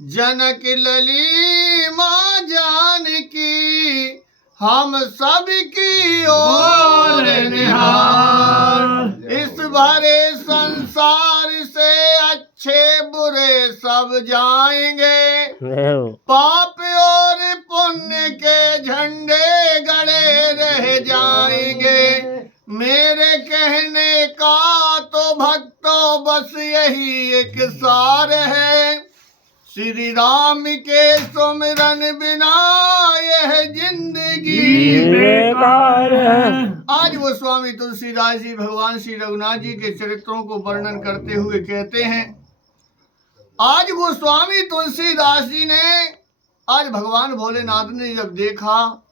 जनक लली माँ जानकी हम सब की ओर निहार। इस भरे संसार से अच्छे बुरे सब जाएंगे, पाप और पुण्य के झंडे गड़े रह जाएंगे। मेरे कहने का तो भक्तों बस यही एक सार है, श्री राम के सुमिरन बिना यह जिंदगी बेकार है। आज वो स्वामी तुलसीदास जी भगवान श्री रघुनाथ जी के चरित्रों को वर्णन करते हुए कहते हैं, आज वो स्वामी तुलसीदास जी ने, आज भगवान भोलेनाथ ने जब देखा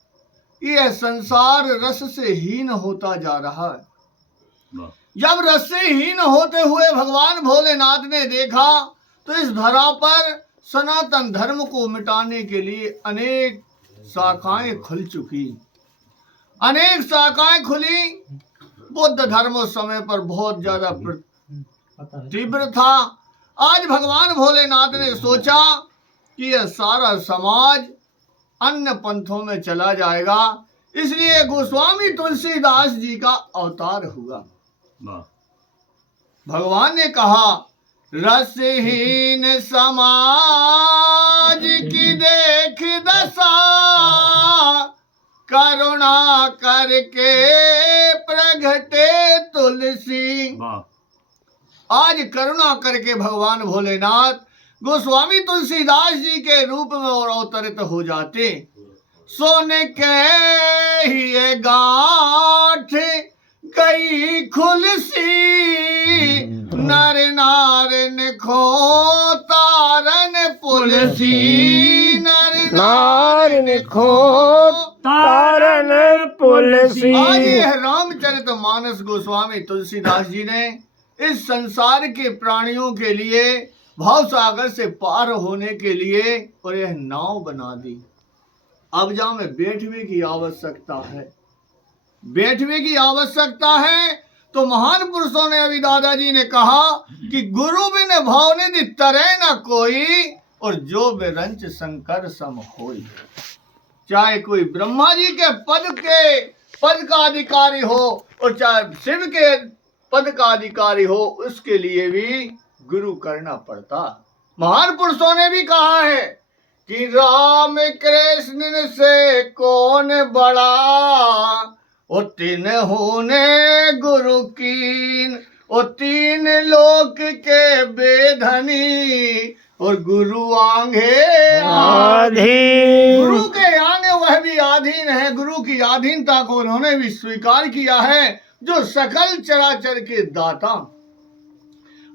यह संसार रस से हीन होता जा रहा है, जब रस से हीन होते हुए भगवान भोलेनाथ ने देखा तो इस धरा पर सनातन धर्म को मिटाने के लिए अनेक शाखाएं खुल चुकी, अनेक शाखाएं खुली। बुद्ध धर्म उस समय पर बहुत ज्यादा तीव्र था। आज भगवान भोलेनाथ ने सोचा कि यह सारा समाज अन्य पंथों में चला जाएगा, इसलिए गोस्वामी तुलसीदास जी का अवतार हुआ। भगवान ने कहा, रसहीन समाज की देख दशा, करुणा करके प्रगटे तुलसी। आज करुणा करके भगवान भोलेनाथ गोस्वामी तुलसीदास जी के रूप में और अवतरित हो जाते। सोने के ही गांठ गई खुलसी, नर नारन खो तारन पुलसी, नर नारन खो तारन पुलसी। आज यह रामचरित मानस गोस्वामी तुलसीदास जी ने इस संसार के प्राणियों के लिए भाव सागर से पार होने के लिए और यह नाव बना दी। अब जहाँ में बैठने की आवश्यकता है, बैठने की आवश्यकता है, तो महान पुरुषों ने, अभी दादाजी ने कहा कि गुरु बिन भावनिधि तरे न कोई, और जो बेरंच शंकर सम होई। चाहे कोई ब्रह्मा जी के पद का अधिकारी हो और चाहे शिव के पद का अधिकारी हो, उसके लिए भी गुरु करना पड़ता। महान पुरुषों ने भी कहा है कि राम कृष्ण से कौन बड़ा, ओ तीन होने गुरु कीन, ओ तीन लोक के बेधनी, और गुरु आंगे आधीन। गुरु के आगे वह भी आधीन है, गुरु की आधीनता को उन्होंने भी स्वीकार किया है, जो सकल चराचर के दाता।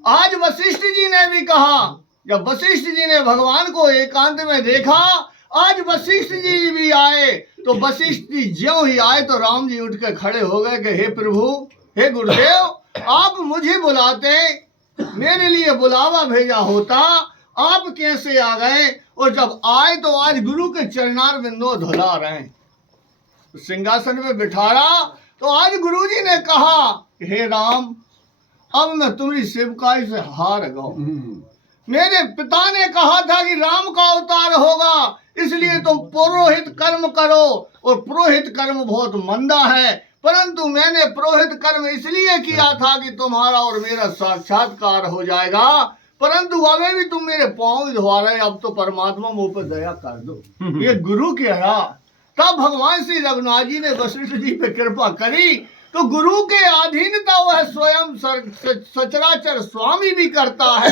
आज वशिष्ठ जी ने भी कहा, जब वशिष्ठ जी ने भगवान को एकांत में देखा, आज वशिष्ठ जी भी आए, तो वशिष्ठ जी ज्यों ही आए तो राम जी उठ के खड़े हो गए कि हे प्रभु, हे गुरुदेव, आप मुझे बुलाते, मेरे लिए बुलावा भेजा होता, आप कैसे आ गए? और जब आए तो आज गुरु के चरणार बिंदु धुला रहे हैं, सिंहासन में बिठाड़ा। तो आज गुरु जी ने कहा, हे राम, अब मैं तुम्हारी सेवकाई से हार गया। मेरे पिता ने कहा था कि राम का अवतार होगा, इसलिए तुम पुरोहित कर्म करो, और पुरोहित कर्म बहुत मंदा है, परंतु मैंने पुरोहित कर्म इसलिए किया था कि तुम्हारा और मेरा साक्षात्कार हो जाएगा, परंतु अभी भी तुम मेरे पांव ही धोआ रहे, अब तो परमात्मा मुझ पर दया कर दो। ये गुरु कहा। तब भगवान श्री रघुनाथ जी ने वशिष्ठ जी पे कृपा करी, तो गुरु के अधीनता वह स्वयं सचराचर स्वामी भी करता है।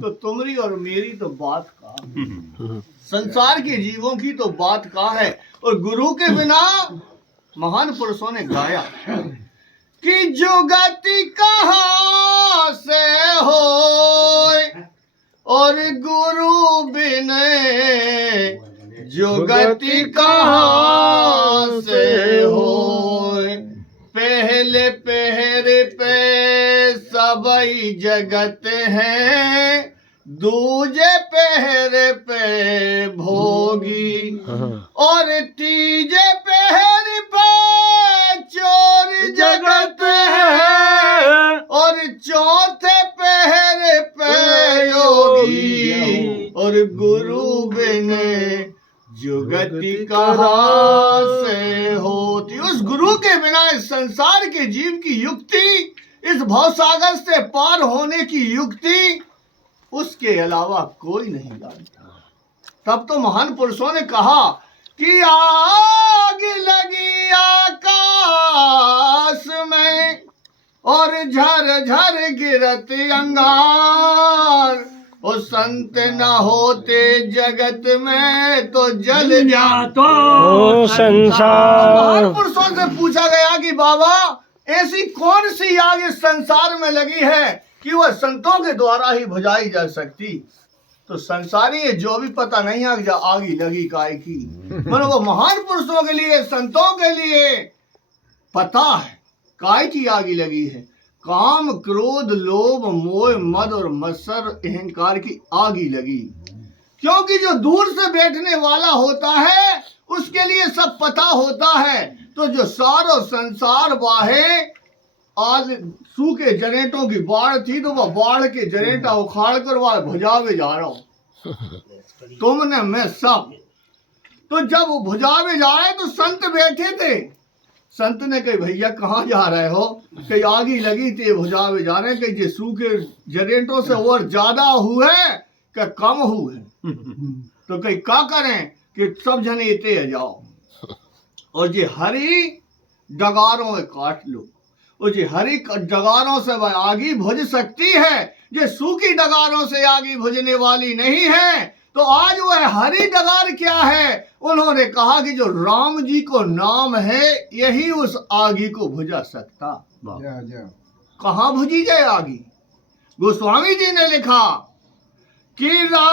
तो तुम्हारी और मेरी तो बात का, संसार के जीवों की तो बात का है। और गुरु के बिना महान पुरुषों ने गाया कि जो गति कहाँ से हो, और गुरु बिन जो गति कहाँ से हो। पहले पहर पे सबई जगत है, दूजे पहर पे भोगी, और तीजे पहर पे चोर जगत है, और चौथे पहर पे योगी, और गुरु बिन जुगति कहाँ से होती। उस गुरु के बिना इस संसार के जीव की युक्ति, इस भवसागर से पार होने की युक्ति उसके अलावा कोई नहीं जानता। तब तो महान पुरुषों ने कहा कि आग लगी आकाश में और झर झर गिरत अंगार, और संत न होते जगत में तो जल जातो संसार। महान पुरुषों से पूछा गया कि बाबा ऐसी कौन सी आग इस संसार में लगी है कि वह संतों के द्वारा ही बुझाई जा सकती। तो संसारी है जो भी पता नहीं आगी लगी काय की, मतलब वो महान पुरुषों के लिए, संतों के लिए पता है काय की आगी लगी है। काम क्रोध लोभ मोह मद और मत्सर अहंकार की आगी लगी। क्योंकि जो दूर से बैठने वाला होता है उसके लिए सब पता होता है। तो जो सारो संसार वाहे, आज सूखे जनेटों की बाढ़ थी तो वह बाढ़ के जनेटा उखाड़ कर वह भुजावे जा रहा हूं, तुमने मैं सब। तो जब वो भुजावे जा रहे तो संत बैठे थे। संत ने कही भैया कहाँ जा रहे हो? कहीं आगी लगी थी भुजावे जा रहे, कहीं जे सूखे जनेटों से और ज्यादा हुए क्या कम हुए? तो कहीं क्या करें कि सब जने इते जाओ और जे हरी डगारों में काट लो। और जे हरी डगारों से वह आगी भुज सकती है, जे सूखी डगारों से आगी भुजने वाली नहीं है। तो आज वह हरी डगार क्या है? उन्होंने कहा कि जो राम जी को नाम है यही उस आगी को बुझा सकता। कहाँ भुजी जाए आगी? गोस्वामी जी ने लिखा कि रामचंद्र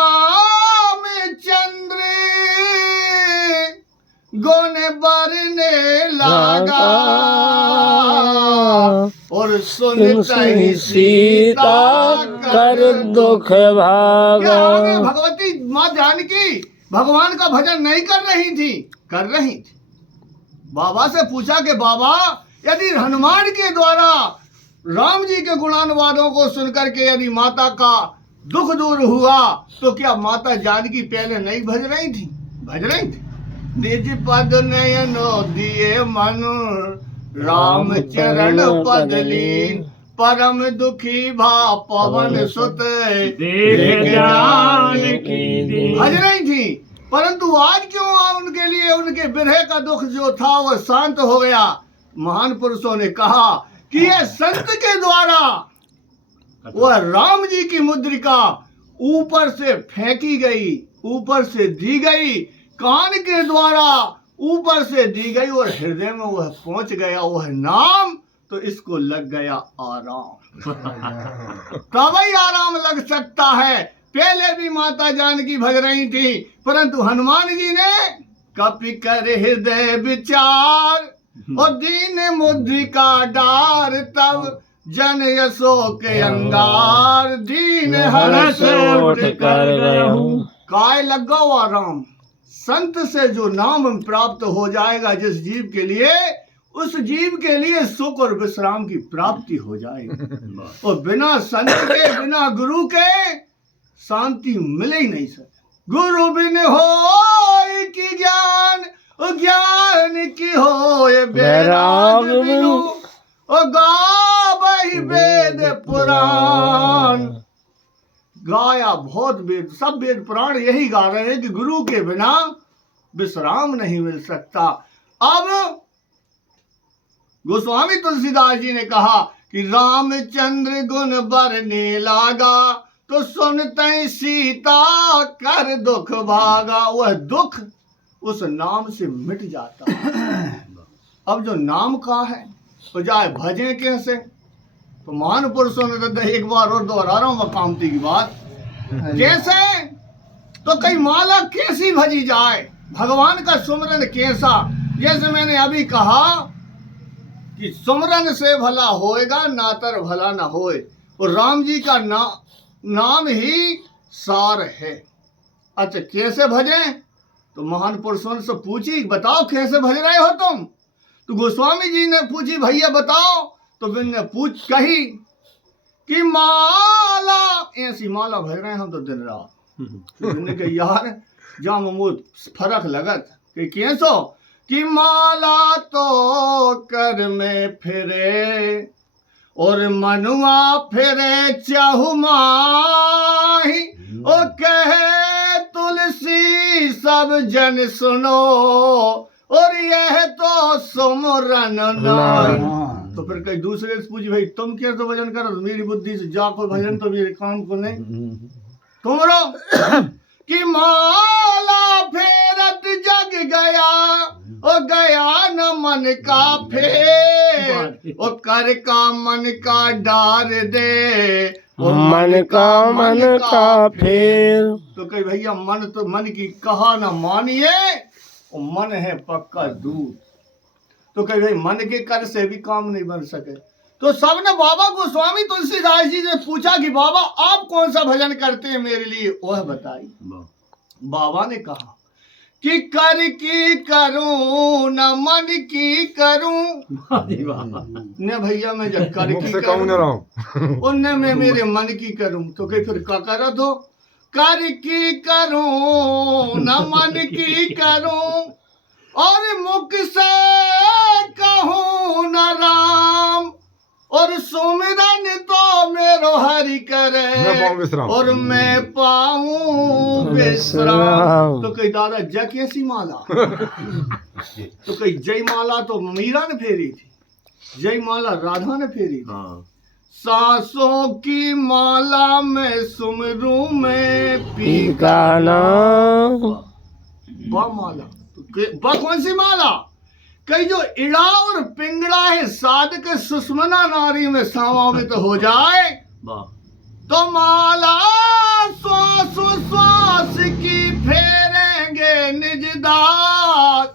गुण बरने लगा और सुनते सीता कर दुख भागा। भगवती माँ जानकी भगवान का भजन नहीं कर रही थी? कर रही थी। बाबा से पूछा कि बाबा यदि हनुमान के द्वारा राम जी के गुणानुवादों को सुनकर के यदि माता का दुख दूर हुआ तो क्या माता जानकी पहले नहीं भज रही थी? भज रही थी। निज पद नयनो दिए मन राम चरण पद लीन, परम दुखी भा पवन सुत देख ज्ञान की दीन। भज रही थी, परंतु आज क्यों उनके लिए उनके विरह का दुख जो था वह शांत हो गया? महान पुरुषों ने कहा कि यह संत के द्वारा वह राम जी की मुद्रिका ऊपर से फेंकी गई, ऊपर से दी गई, कान के द्वारा ऊपर से दी गई और हृदय में वह पहुंच गया वह नाम। तो इसको लग गया आराम। तभी आराम लग सकता है। पहले भी माता जानकी भज रही थी, परंतु हनुमान जी ने कपि कर हृदय विचार और दीन मुद्रिका डार, तब जन यशो के अंगार दीन हर्ष उठ कर गयहूं। काय लग गो आराम। संत से जो नाम प्राप्त हो जाएगा जिस जीव के लिए, उस जीव के लिए सुख और विश्राम की प्राप्ति हो जाएगी। और बिना संत के, बिना गुरु के शांति मिले ही नहीं सकती। गुरु बिन हो कि ज्ञान, ज्ञान की हो बैराग बिनु, गावहि वेद पुराण। गाया बहुत वेद, सब वेद पुराण यही गा रहे हैं कि गुरु के बिना विश्राम नहीं मिल सकता। अब गोस्वामी तुलसीदास जी ने कहा कि रामचंद्र गुण बरने लागा, तो सुनते सीता कर दुख भागा। वह दुख उस नाम से मिट जाता है। अब जो नाम का है तो जाए भजे कैसे? तो महान पुरुषों ने तो एक बार और दोहरा रहा हूं कामती की बात। कैसे? तो कई माला कैसी भजी जाए, भगवान का सुमरन कैसा? जैसे मैंने अभी कहा कि सुमरन से भला होएगा नातर भला ना होए, और राम जी का नाम ही सार है। अच्छा कैसे भजें? तो महान पुरुषों से पूछी बताओ कैसे भज रहे हो तुम? तो गोस्वामी जी ने पूछी भैया बताओ। तो बिन ने कही कि माला, ऐसी माला भज रहे हैं हम तो दिन रात। मैंने कहा यार जा ममूद फर्क लगत कि कैसो कि माला तो कर में फिरे और मनुआ फिरे चाहु माही ओ कहे तुलसी सब जन सुनो और यह तो सुमरन नाई। तो फिर कई दूसरे से पूछी भाई तुम कैसे भजन करो? मेरी बुद्धि से जाको भजन तो मेरे काम को नहीं तुमरो कि माला फेरत जग गया ओ गया न मन का फेर ओ कर का मन का डार दे ओ मन का फेर। तो कही भैया मन तो मन की कहा न मानिए और मन है पक्का दूध। तो कही भाई मन के कर से भी काम नहीं बन सके। तो सबने बाबा गोस्वामी तुलसीदास जी से पूछा कि बाबा आप कौन सा भजन करते हैं मेरे लिए? वह बताई। बाबा ने कहा कि कर की करूं न मन की करूं ने भैया मैं जब कर की करूं उनने मैं मेरे मन की करूं। तो कहीं फिर क्या करा दो कर की करूं न मन की करूं और मुख से कहूं न राम और सुमिरन तो मेरो हरि करे और मैं पाऊं विश्राम। तो कही दादा जय कैसी माला? तो कही जय माला तो मीरा ने फेरी थी, जय माला राधा ने फेरी थी। सांसों की माला में सुमरू में पी गाना बा माला बा कौन सी माला? कई जो इड़ा और पिंगड़ा है साधक सुषमना नारी में समावित हो जाए तो माला श्वास श्वास की फेरेंगे निज दास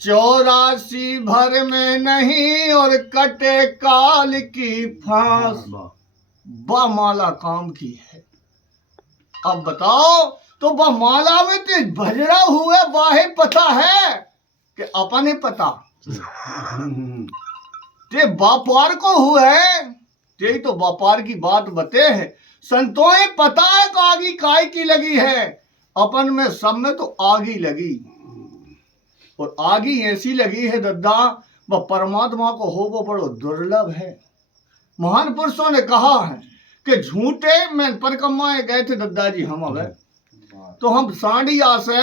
84 भर में नहीं और कटे काल की फांस। बा माला काम की है। अब बताओ तो बा माला में तो भजरा हुए वाहे पता है कि अपने पता ते व्यापार को हुए ते तो व्यापार की बात बते है। संतों पता है कि आगी काय की लगी है, अपन में सब में तो आगी लगी और आगी ऐसी लगी है दद्दा वह परमात्मा को हो वो बड़ो दुर्लभ है। महान पुरुषों ने कहा है कि झूठे में परिक्रमाएं गए थे दद्दा जी हम अब तो हम सांडिया से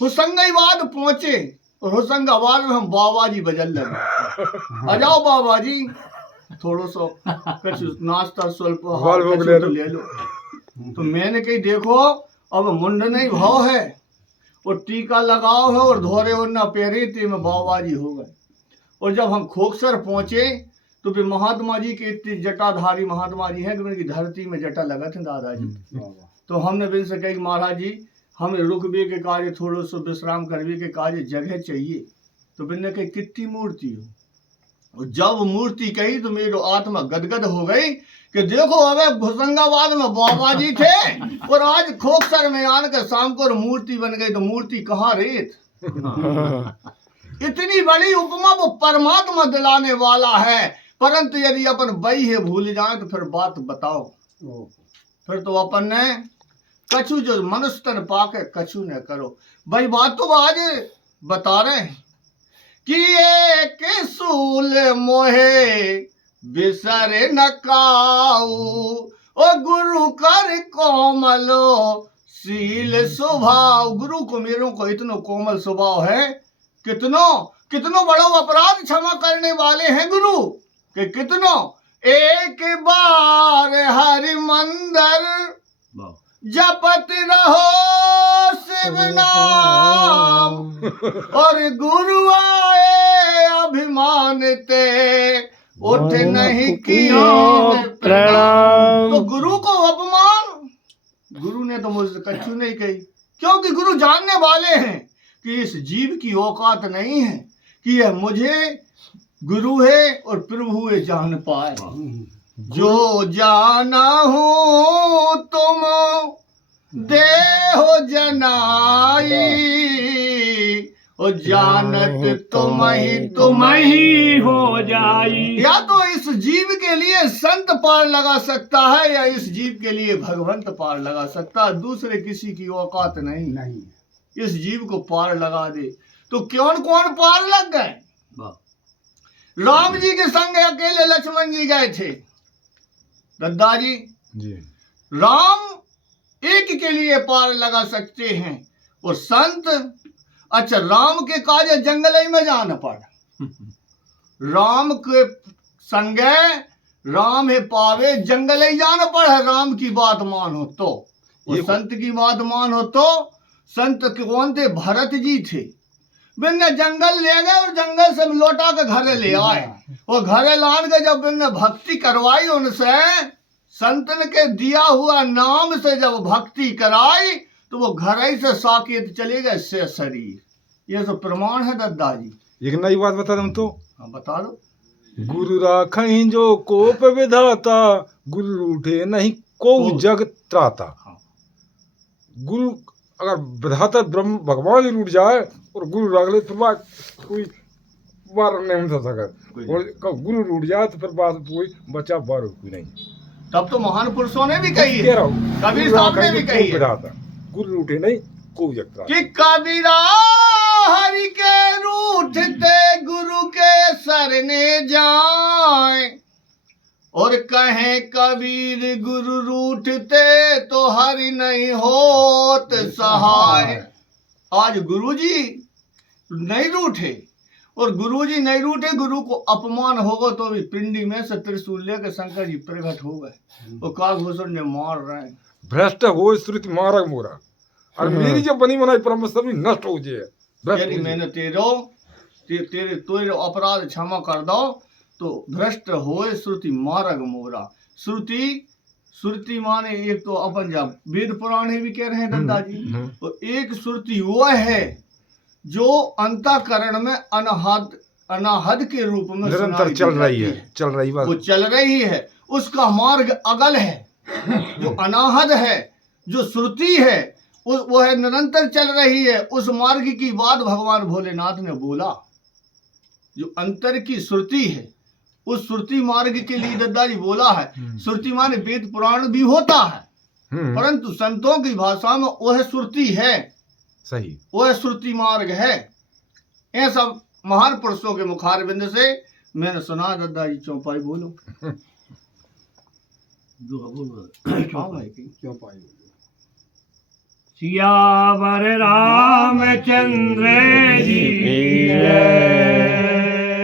हुसंगाबाद पहुंचे और होशंगाबाद में हम बाबा जी बजल लगे। आ जाओ बाबा जी थोड़ो सो कुछ नाश्ता स्वल्प तो ले लो। तो मैंने कही देखो अब मुंड नहीं भाव है और टीका लगाओ है और धोरे और ना पैरी थी में बाबा जी हो गए। और जब हम खोखसर पहुंचे तो फिर महात्मा जी के इतनी जटाधारी महात्मा जी हैं कि उनकी धरती में जटा लगा थे दादाजी। तो हमने बिन से कही महाराज जी हमें रुकबे के कार्य थोड़ो सो विश्राम करने के कार्य जगह चाहिए। तो बिन कही कितनी मूर्ति हो। और जब मूर्ति कही तो मेरी आत्मा गदगद हो गई कि देखो अब होशंगाबाद में बाबा जी थे और आज खोखसर में आकर शाम को मूर्ति बन गई। तो मूर्ति कहाँ रेत इतनी बड़ी उपमा वो परमात्मा दिलाने वाला है। परंतु यदि अपन बई है भूल जाए तो फिर बात बताओ। फिर तो अपन ने कछु जो मनुष्य तन पाके कछु न करो। भाई बात तो आज बता रहे हैं कि एक सूल मोहे बिसरे न काऊ ओ गुरु कर कोमलो सील स्वभाव। गुरु को मेरों को इतना कोमल स्वभाव है कितनो बड़ो अपराध क्षमा करने वाले हैं गुरु कि कितनो एक बार हरि मंदिर जपत रहो शिव नाम और गुरु आए अभिमान ते उठ नहीं किया प्रणाम। तो गुरु को अपमान गुरु ने तो मुझसे कछु नहीं कही क्योंकि गुरु जानने वाले हैं कि इस जीव की औकात नहीं है कि यह मुझे गुरु है और प्रभु है जान पाए। जो जाना हो तुम देहो जनाई और जानत तुम ही हो जाई। या तो इस जीव के के लिए संत पार लगा सकता है या इस जीव के लिए भगवंत पार लगा सकता है, दूसरे किसी की औकात नहीं। इस जीव को पार लगा दे तो कौन कौन पार लग गए। राम जी के संग अकेले लक्ष्मण जी गए थे दद्दा जी। राम एक के लिए पार लगा सकते हैं और संत, अच्छा राम के काज जंगल में जाना पड़ा, राम के संगे राम है पावे जंगल ही जाना पड़ा। राम की बात मानो तो और संत की बात मानो तो संत कौन थे, भरत जी थे। बिन्ने जंगल ले गए और जंगल से लौटा के घर ले आए और घरे लान के जब बिन्ने भक्ति करवाई उनसे, संतन के दिया हुआ नाम से जब भक्ति कराई तो वो घर ही से साकेत चले गए से शरीर। ये तो प्रमाण है दद्दा जी। एक नई बात बता दूं तो, हाँ बता दो। गुरु राखई जो कोप विधाता, गुरु रूठे नहीं को जग त्राता। गुरु अगर विधाता ब्रह्म भगवान ही रूठ जाए और गुरु राख ले, फिर बात कोई बार नहीं हो सकता। और गुरु रूठ जाए तो फिर बात कोई बचा बार कोई नहीं। तब तो महान पुरुषों ने भी कही है, कबीर साहब ने भी कही है, गुरु रूठे नहीं को जग त्राता। कि कबीरा हरि के रूठते गुरु के सरने जाए, और कहें कबीर गुरु रूठते तो हरि नहीं होत सहाय। आज गुरुजी नहीं रूठे और गुरुजी नहीं रूठे, गुरु को अपमान होगा तो भी पिंडी में से त्रिशूल लेकर शंकर जी प्रकट हो गए और कालभूषण ने मार रहे हैं। भ्रष्ट हो श्रुति मारग मोरा, और मेरी जो बनी बनाई परम सभी नष्ट हो जाए। तेरी मैंने तेरे अपराध क्षमा कर दो तो भ्रष्ट होए श्रुति मारग मोरा। श्रुति माने एक तो अपन जब वेद पुराण भी कह रहे हैं दद्दा जी, तो एक श्रुति वह है जो अंतःकरण में अनाहद के रूप में निरंतर चल रही बात, वो चल रही है। उसका मार्ग अगल है, जो अनाहद है, जो श्रुति है वो है निरंतर चल रही है। उस मार्ग की बात भगवान भोलेनाथ ने बोला। जो अंतर की श्रुति है उस श्रुति मार्ग के लिए दद्दा जी बोला है। श्रुति माने वेद पुराण भी होता है, परंतु संतों की भाषा में वह श्रुति है, सही वह श्रुति मार्ग है। ऐसा महान पुरुषों के मुखारबिंद से मैंने सुना। दद्दा जी चौपाई बोलो। चौपाई सियावर रामचंद्र जी की जय।